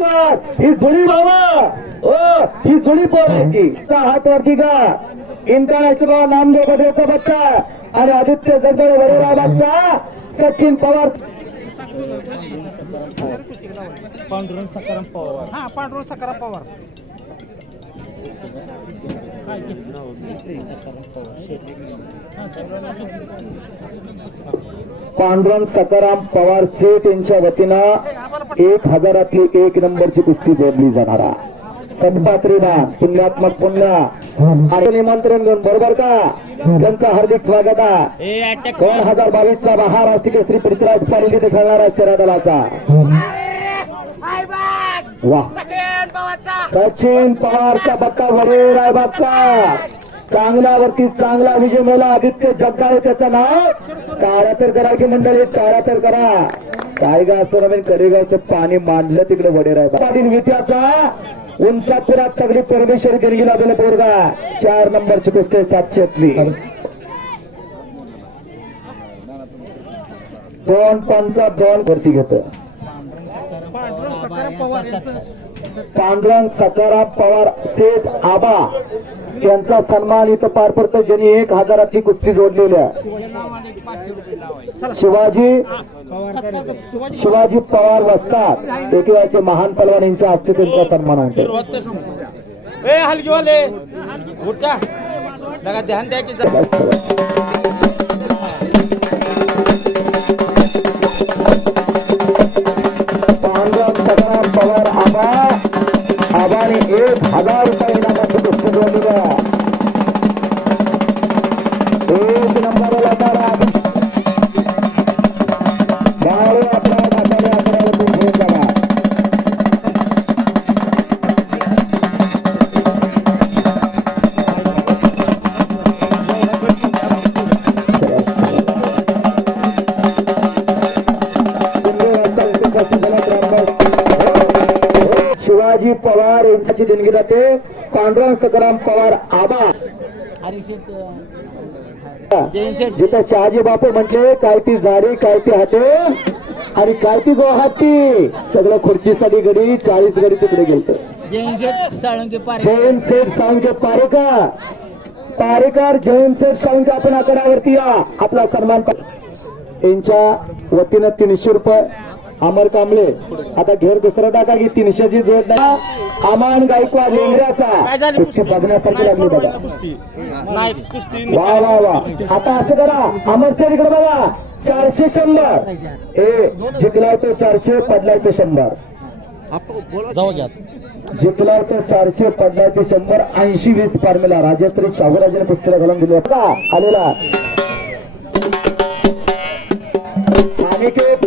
कर ही जुळी बाबा. ओ ही जुळी पोर आहे ती. चा हात वरती का इंटरनॅशनल बाबा नामदेव बद्रेचा बच्चा. आणि आदित्य जगदळे वडोराबादचा सचिन पवार. पांडुरंग सकाराम पवार. हा पांडुरंग सकाराम पवार. पांडुरंग सकाराम पवार सेठ यांच्या वतीनं एक हजारातली एक नंबरची कुस्ती जोडली जाणारा सद्पात्रीना पुण्यात्मक पुण्य. आणि निमंत्रण घेऊन बरोबर का? त्यांचं हार्दिक स्वागत आहे. दोन हजार बावीस चा महाराष्ट्र केसरी पृथ्वीराज पाटील इथे खेळणारा सेरा दलाचा. वा. सचिन पवारचा. बक्का वडील रायबागचा. चांगल्यावरती चांगला विजय मिळाला. आदित्य जगदाळे त्याचं नाव. काळा तर करा की मंडळी काळा तर करा. काय गा असं नवीन कडेगावचं पाणी मांडलं तिकडे वडेराय पाटील विट्याचा उंचापुरात तगडी परमेश्वर गिरगी लावलेला पोरगा. चार नंबरची कुस्ती सातशेतली दोन पंच दोन वरती घेत. पांडुरंग सकाराम पवार सेठ आबा यांचा सन्मान इथं पार पडतो ज्यांनी एक हजारातली कुस्ती जोडलेली आहे. शिवाजी शिवाजी पवार वसतात एकेकाचे महान पलवान यांच्या हस्ते त्यांचा सन्मान होतो ए हलगीवाले उठा. लगा ध्यान द्यायची यांच्याची देणगी जाते. पांडुरंग सकाराम पवार आबा. जिथं शहाजी बापू म्हटले काय ती झाडी काय ती हाते आणि काय ती गुवाहाटी सगळं खुर्चीसाठी गडी चाळीस गडी तिकडे गेलत. जैन सेठ सावंगे पारेकर. पारेकर जैन सेठ सावंगे आपण आकडावरती या. आपला सन्मान यांच्या वतीनं तीनशे रुपये. अमर कांबळे आता घेर दुसरा टाका की तीनशेची जोड नाही अमान गायकवाड लेंगऱ्याचा. कुस्ती? बघण्यासाठी लागली बघा वा वा वा. आता असं करा. अमर सर इकडे बघा. चारशे शंभर. ए जिंकला तो चारशे पडलाय तो शंभर. जिंकला तो चारशे पडलाय ते शंभर. ऐंशी वीस फॉर्म्युला. राजश्री शाहूराजाने पुस्तक घालून दिले. का आलेला. अनिकेत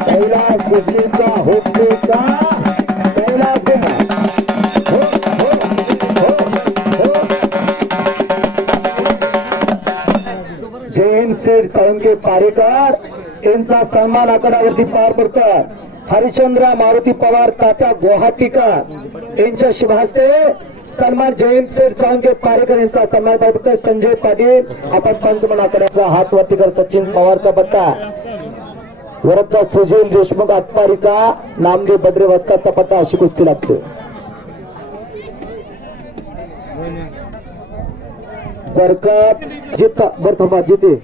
कैलास बिजलीचा होतेचा कैलास सेठ साळुंके पारेकर यांचा सन्मान आकडावरती पार पडतात हरिश्चंद्र मारुती पवार तात्या गुवाहाटीकर यांच्या शुभास्ते सन्मान जयंत सेठ साळुंके पारेकर यांचा सन्मान पार पडतोय. संजय पाटील आपण पंचमन आकड्याचा हात वरती कर सचिन पवारचा पट्टा वरचा सुजील देशमुख आटपाडीचा नामदेव बद्रे वस्ताचा पट्टा अशी कुस्ती लागते. बरकत जित बर थांबा जिते.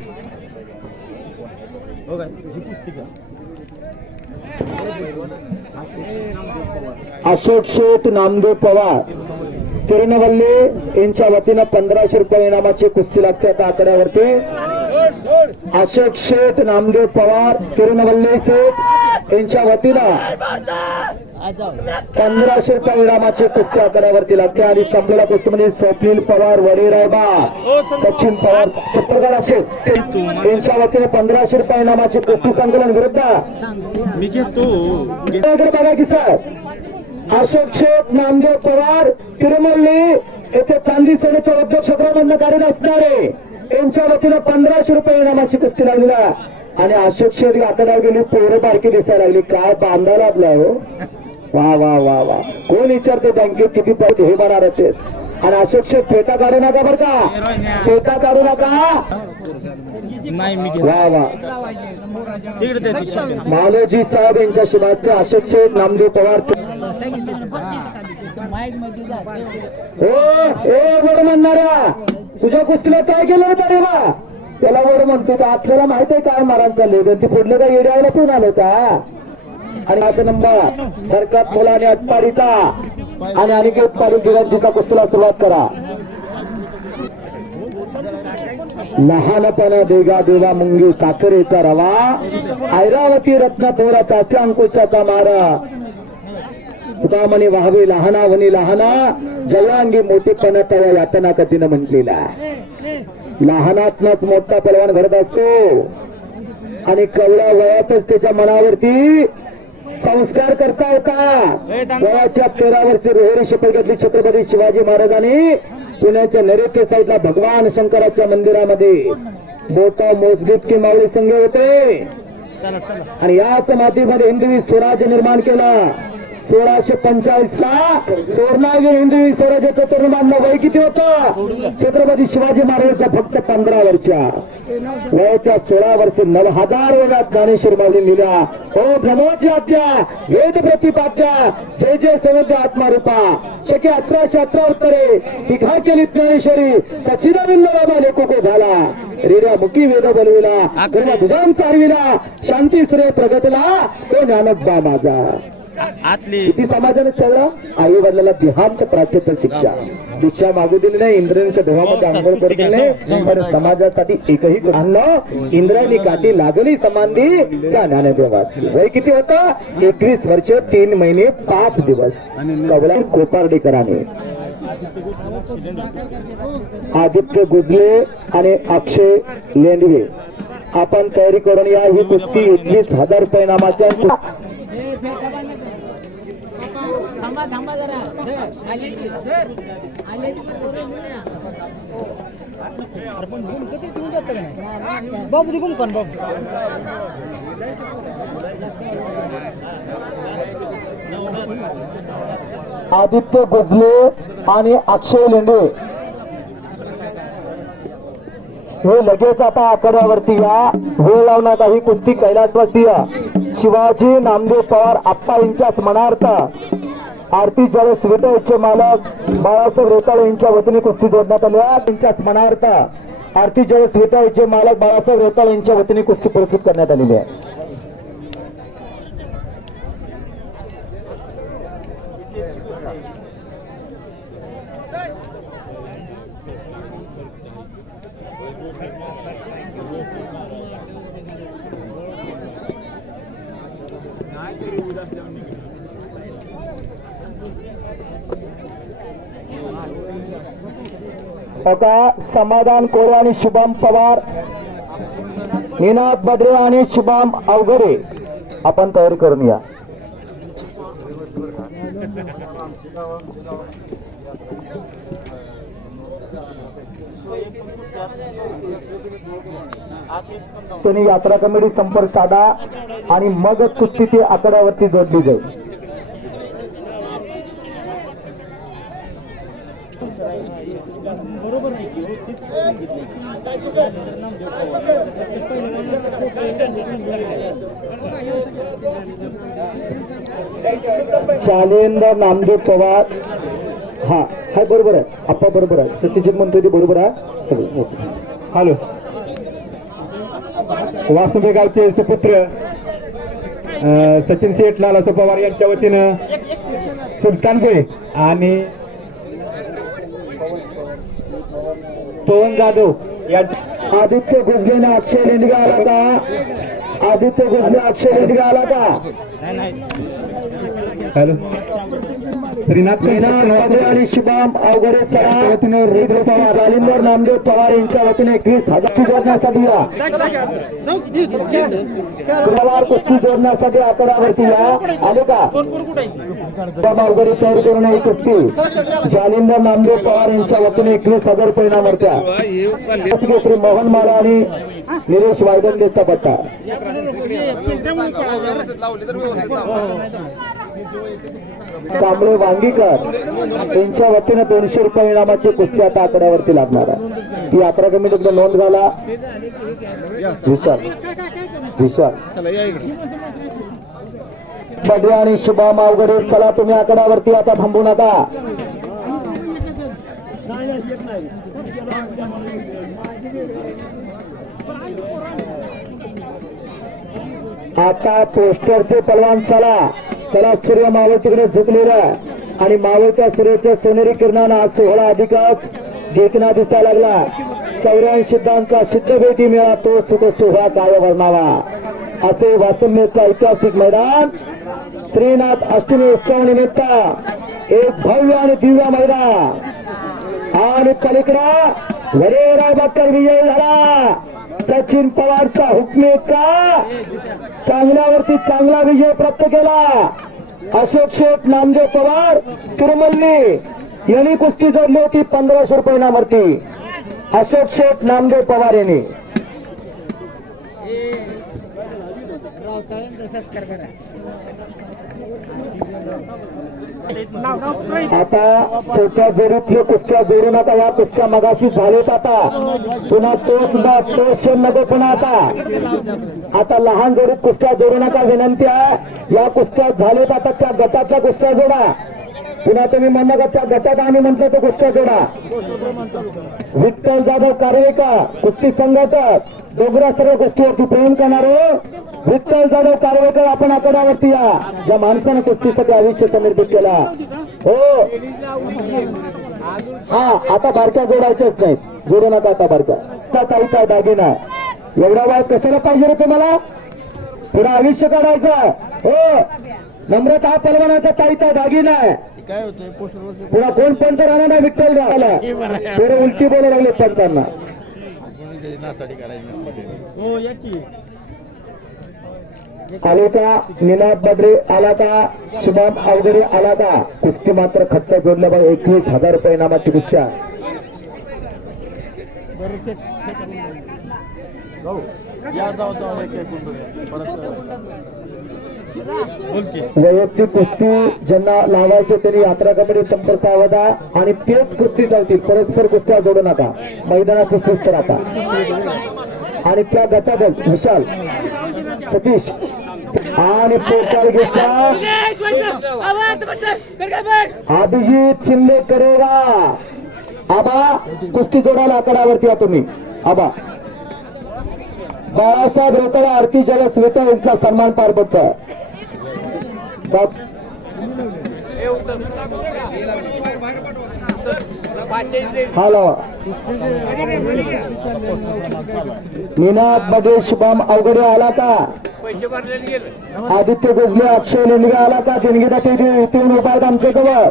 अशोक शेठ नामदेव पवार. तिरुनवल्ले यांच्या वतीनं पंधराशे रुपये इनामाची कुस्ती लागते आता आकड्यावरती. अशोक शेठ नामदेव पवार तिरुनवल्ले शेठ यांच्या वतीनं पंधराशे रुपये इनामाची कुस्ती आकड्यावरती लागते. आणि संपलेल्या कुस्तीमध्ये स्वप्नील पवार वडीरायबा सचिन पवार चित्रकला शेठ यांच्या वतीने पंधराशे रुपये इनामाची कुस्ती संकलन विरुद्ध. बघा की सर. अशोक शेठ नामदेव पवार तिरुमल्ली येथे चांदी सोन्याच्या उद्योग क्षेत्रामधनं कार्यरत असणारे यांच्या वतीनं पंधराशे रुपये इनामाची कुस्ती लागलेला. आणि अशोक शेठ आकड्यावर गेली पोरं बारकी दिसायला लागली. काय बांधायला आपला हो? वा वा वा वा. कोण विचारते बँकेत किती पैसे हे बरा राहते आणि अशोक शेठ फेटा काढू नका बरं का. फेटा काढू नका. वा वा. मालोजी साहेब यांच्या शुभास्ते अशोक शेठ नामदेव पवार. हो ए वर म्हणणारा तुझ्या कुस्तीला काय केलं रे रे बा? त्याला वर म्हणतो का आपल्याला माहीत आहे काय मारायला चालले ते पुढलं काय येड्याला पिऊन आलो का आणि माझा नंबर सरकार मुला आणि अटपाडीचा. आणि अनिकेत पाटील दिगंजीचा कुस्तीला सुरुवात करा. लहानपणा देगा देवा मुंगी साखरेचा रवा. ऐरावती रत्न थोरा त्याच्या अंकुशाचा मारा. तुकामणी लहाना वनी लहाना. जयांगी मोठेपणा त्या यातना कथीनं म्हटलेला लहानातनच मोठा पलवान घडत असतो. आणि कवड्या वयातच त्याच्या मनावरती संस्कार करता येतात वयाच्या तेरा वर्षी रोहिरी शपथ घेतली छत्रपती शिवाजी महाराजांनी. पुण्याच्या नैऋत्य साईडला भगवान शंकराच्या मंदिरामध्ये. मोठा मोजदीत की मावळी संघ होते. आणि याच मातीमध्ये हिंदवी स्वराज्य निर्माण केला. सोळाशे पंचाळीस ला तोरणागिरी हिंदवी स्वराज्याचं तरुण बांधलं. वय किती होतं? छत्रपती शिवाजी महाराजांचा फक्त पंधरा वर्षा वयाच्या सोळा वर्ष नऊ हजार वेळात ज्ञानेश्वर माऊली लिहिल्या. हो ब्रह्माची आज्ञा वेद प्रतिपाद्या जय जय समुद्र आत्मारूपा. शके अठराशे अठरा उत्तरे टीका केली ज्ञानेश्वरी. सचिदानंद बाबा लेखोको झाला. रेड्या मुखी वेद बोलविला कर्म तुझाम चालविला शांती श्रेय प्रगतला तो ज्ञानोबा माझा. आतली. समाजाने चढला आई वडिलाला देहांत प्राच्यत शिक्षा. शिक्षा मागू दिली नाही इंद्रायणीच्या डोहामध्ये आंघोळ करू दिली नाही पण समाजासाठी एकही गुण आणलं इंद्रायणी काठी लागली समाधी त्या ज्ञानदेवाची वय किती होतं? एकवीस वर्ष तीन महिने पाच दिवस. कवला कोपार्डेकराने. आदित्य गुजले आणि अक्षय लेंडवे आपण तयारी करून या ही कुस्ती एकवीस हजार रुपये नामाच्या थांबा थांबा जरा. आले की. आले की बाबू तिकून कोण बाबू? आदित्य गुजले आणि अक्षय लेंडे. हे लगेच आता आकड्यावरती या. वेळ लावणार काही कुस्ती कैलासवासीय शिवाजी नामदेव पवार आप्पा यांच्या स्मरणार्थ आरती ज्यावेळेस विटायचे मालक बाळासाहेब रेताळे यांच्या वतीने कुस्ती जोडण्यात आल्या त्यांच्या स्मरणार्थ आरती ज्यावेळेस विटायचे मालक बाळासाहेब रेताळे यांच्या वतीने कुस्ती पुरस्कृत करण्यात आलेली आहे. बघा समाधान कोरे आणि शुभम पवार निनाद बद्रे आणि शुभम अवघरे आपण तयारी करून या. त्यांनी यात्रा कमिटी संपर्क साधा आणि मग कुस्ती ती आकड्यावरती जोडली जाईल. शालेंद्र नामदेव पवार. हा हाय बरोबर आहे. आप्पा बरोबर आहे. सत्यजित म्हणतोय ते बरोबर आहे. सगळं ओके हॅलो. वासुबे गावचे सुपुत्र सचिन शेठ लालासो पवार यांच्या वतीनं सुलतानपुरे आणि पवन जाधव. आदित्य गुजलेने अक्षय लेंडगा आला का? आदित्य गुजले अक्षय लेंडगा आला का? हॅलो. श्रीनाथ ठाकरे आणि शुभम अवघडे जालिंदर नामदेव पवार यांच्या वतीने एकवीस हजार शुक्रवार कुस्ती जोडण्यासाठी आकड्यावरती या. आले का? शुभम अवघडे तयारी करून ही कुस्ती. जालिंदर नामदेव पवार यांच्या वतीने एकवीस हजार परिणामार्थ्या श्री मोहन माळा आणि निलेश वायगंडेचा पट्टा. कांबळे वांगीकर त्यांच्या वतीनं दोनशे रुपये इनामाची कुस्ती आता आकड्यावरती लागणार आहे. ती यात्रा कमिटीकडे नोंद घाला. विशाल. विशाल. बडे आणि शुभम अवघडे चला तुम्ही आकड्यावरती आता थांबू नका. आता पोस्टरचे पलवान चला. चला सूर्य मावळतीकडे झुकलेला आणि मावळत्या सूर्याच्या सोनेरी किरणानं हा सोहळा अधिकच देखना दिसायला लागला. चौऱ्याऐंशी दांचा सिद्ध भेटी मिळा तो सुख सोहळा काय वर्णावा. असे वासम्याचं ऐतिहासिक मैदान श्रीनाथ अष्टमी उत्सव निमित्त एक भव्य आणि दिव्य मैदान. आणि पलीकडा वडेराव बक्कर विजय झाला. सचिन पवारचा हुकमे का? चांगल्यावरती चांगला विजय प्राप्त केला. अशोक शेठ नामदेव पवार तिरुमल्ली यांनी कुस्ती जोडली होती पंधराशे रुपये इनामवरती अशोक शेठ नामदेव पवार यांनी. सत्कार करा आता छोट्या जोडीतले कुस्त्या जोडू नका या कुस्त्या मगाशी झालेत आता. पुन्हा तोच ना तोच क्षण नको पुन्हा आता. आता लहान जोडीत कुस्त्या जोडू नका विनंती आहे. या कुस्त्या झालेत आता त्या गटातल्या कुस्त्या जोडा. पुन्हा तुम्ही म्हणलं त्या गटात आम्ही म्हणतो तो कुस्त्या जोडा. विठ्ठल जाधव कारवेकर कुस्ती संघात डोंगरा सर्व कुस्तीवरती प्रेम करणारे विठ्ठल जाधव कारवेकर आपण आकडावरती या. ज्या माणसानं कुस्तीसाठी आयुष्य समर्पित केला. हो. हा आता बारक्या जोडायच्याच नाहीत. जोडू नका आता बारक्या. का काही काय दागिना एवढा वाद कशाला पाहिजे रे तुम्हाला? पुढे आयुष्य काढायचं. हो. नम्रता हा पलवानाचा ताईचा दागिना आहे काय होतंय? पोस्टरवर पुन्हा कोण पंच राहणार नाही विठ्ठल राहिला पोरं उलटी बोलायला लागले पंचांना. करायची हो की. आले का निनाद बद्रे आला का शुभम अवघडे आला का कुस्ती मात्र खट्ट जोडल्या बघा एकवीस हजार रुपये नामाची कुस्त्या बरेचसे वैयक्तिक कुस्ती ज्यांना लावायचे त्यांनी यात्रा कमिटी संपर्क सावधा आणि तेच कुस्ती चालतील परस्पर कुस्त्या जोडू नका. मैदानाचं शिस्त राहता आणि त्या गटाबल विशाल सतीश आणि पोकार घेतला. अभिजित शिंदे करेगा. आबा कुस्ती जोडायला आकडावरती या तुम्ही. आबा. बाळासाहेब रोकडे आरती जगस्वेता यांचा सन्मान पार पडतोय. हा लावा निनादमध्ये शुभम अवघडे आला का? आदित्य गुजले अक्षय लेंडगे आला का? देणगीदा ते इथे येऊन उभा आमच्या जवळ.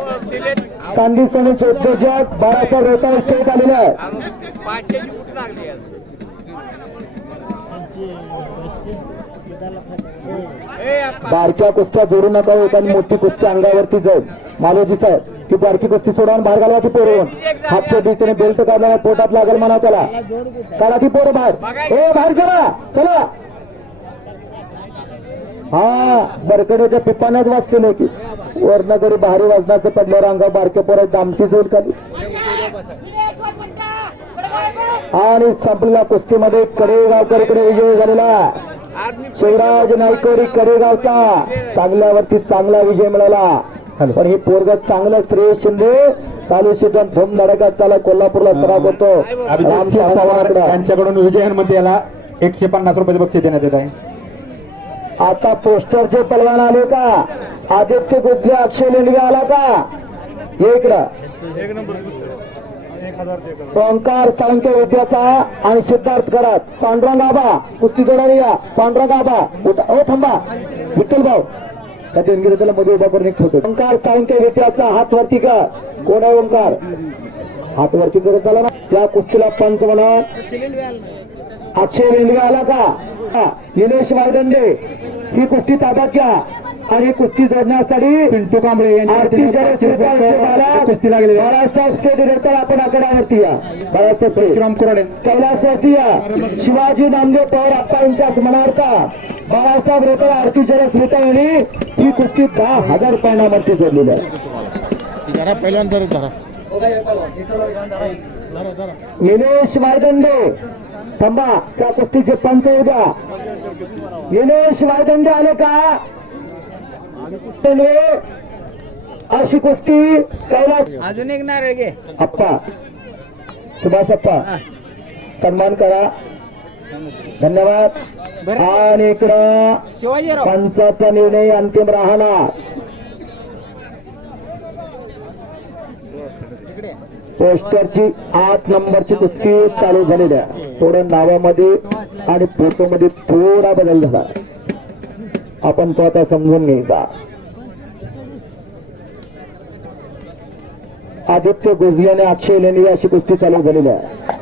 चांदी सोन्याचे उद्योजक बाराचा रोकडे सेट आलेला आहेत. बारक्या कुस्त्या जोडू नका होत आणि मोठी कुस्ती अंगावरती जाईल. मालोजी साहेब ती बारकी कुस्ती सोडून बाहेर घालवा ती पोरवून हातच्या दिशेने बेल्ट काढला पोटात लागेल म्हणा त्याला. काढा ती पोरं बाहेर. ए बाहेर चला चला. हा बरकड्याच्या पिपाण्याच वाचते नव्हती वर्ण करी भारी वाजनाचं पडल्यावर अंगा बारक्या पोरं दामटी जोड खाली. आणि संपलेल्या कुस्तीमध्ये कडेगावकरकडे विजय झालेला. शिवराज नाईकवडी कडेगावचा. चांगल्यावरती चांगला विजय मिळाला. पण हे पोरग चांगलं श्रेयस शिंदे. चालू सीझन धूम धडकात चाला कोल्हापूरला सराव होतो पवार यांच्याकडून विजय हनुमंत याला एकशे पन्नास रुपयाचे बक्षीस देण्यात येत आहे. आता पोस्टरचे पलवान आले का? आदित्य गुजले अक्षय लेंडगे आला का? इकडं. ओंकार साळंके विद्याचा आणि सिद्धार्थ करात पांढरा आबा कुस्ती जोडायला या. पांडुरंग आबा ओ थांबा. विठ्ठल भाऊ. त्या देणगीला त्याला मध्ये उभा करून एक फोटो ओंकार साळुंके विद्याचा हात वरती का कोण आहे ओंकार? हात वरती करत झाला ना. त्या कुस्तीला पंच म्हणा. अक्षय रेल्वे आला का? हा, निलेश वायदंडे. ही कुस्ती ताब्यात घ्या. आणि कुस्ती जोडण्यासाठी पिंटू कांबळे आरती कुस्ती लागलेली आहे. बाळासाहेब आपण आकड्यावरती या. बाळासाहेब. विक्रम कुराडे कैलासवासी या शिवाजी नामदेव पवार आप्पा यांच्या स्मरणार्थ बाळासाहेब रेकर आरती जरे स्मिता यांनी ही कुस्ती दहा हजार रुपयांवरती जोडलेली आहे. पहिल्यांदा धरा. धरा निलेश वायदंडे. थांबा त्या कुस्तीचे पंच उद्या निलेश वायदंडे आले का? अशी कुस्ती अजून एक नारळ घे. अप्पा सुभाष अप्पा सन्मान करा. धन्यवाद. आणि इकडं पंचाचा निर्णय अंतिम राहणार. पोस्टरची आठ नंबरची कुस्ती चालू झालेली आहे. थोडं नावामध्ये आणि फोटोमध्ये थोडा बदल झाला. आपण तो आता समजून घ्यायचा. आदित्य गुजली आणि अक्षय लेणी अशी कुस्ती चालू झालेली आहे.